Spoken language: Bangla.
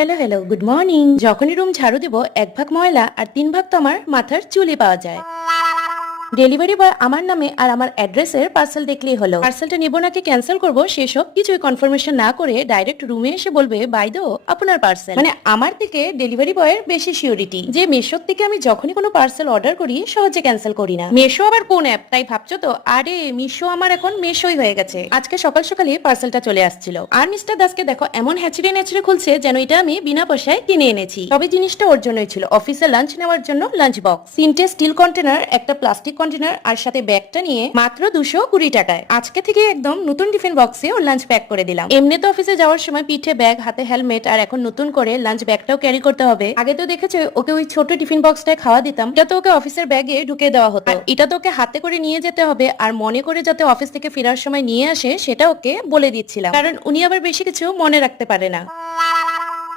Hello hello good morning. যখনই রুম ঝাড়ু দিব 1 ভাগ ময়লা আর 3 ভাগ তো আমার মাথার চুলই পাওয়া যায়। ডেলিভারি বয় আমার নামে আর আমার অ্যাড্রেসের পার্সেল দেখলেই হলো। পার্সেলটা নেব নাকি ক্যান্সেল করব সেসব কিছুই কনফার্মেশন না করে ডাইরেক্ট রুমে এসে বলবে বাই দো আপনার পার্সেল। মানে আমার থেকে ডেলিভারি বয়ের বেশি সিওরিটি যে মেশোর থেকে আমি যখনই কোনো পার্সেল অর্ডার করি সহজে ক্যান্সেল করি না। মেশো আবার কোন অ্যাপ তাই ভাবছো তো? আরে মিশো আমার এখন মেশোই হয়ে গেছে। আজকে সকাল সকালে পার্সেলটা চলে আসছিল আর মিস্টার দাসকে দেখো এমন হ্যাচড়ে নেচড়ে খুলছে যেন এটা আমি বিনা পয়সায় কিনে এনেছি। তবে জিনিসটা ওর জন্যই ছিল, অফিসে লাঞ্চ নেওয়ার জন্য লাঞ্চ বক্স, 3টে স্টিল কন্টেনার, একটা প্লাস্টিক কন্টেনার আর সাথে ব্যাগটা নিয়ে মাত্র 220 টাকায়। আজকে থেকে একদম নতুন টিফিন বক্সে ওর লাঞ্চ প্যাক করে দিলাম। এমনি তো অফিসে যাওয়ার সময় পিঠে ব্যাগ, হাতে হেলমেট, আর এখন নতুন করে লাঞ্চ ব্যাগটাও ক্যারি করতে হবে। আগে তো দেখেছো ওকে ওই ছোট টিফিন বক্সটায় খাওয়া দিতাম, এটা তো ওকে অফিসের ব্যাগে ঢুকে দেওয়া হতো। এটা তো ওকে হাতে করে নিয়ে যেতে হবে আর মনে করে যাতে অফিস থেকে ফেরার সময় নিয়ে আসে সেটা ওকে বলে দিচ্ছিলাম, কারণ উনি আবার বেশি কিছু মনে রাখতে পারে না।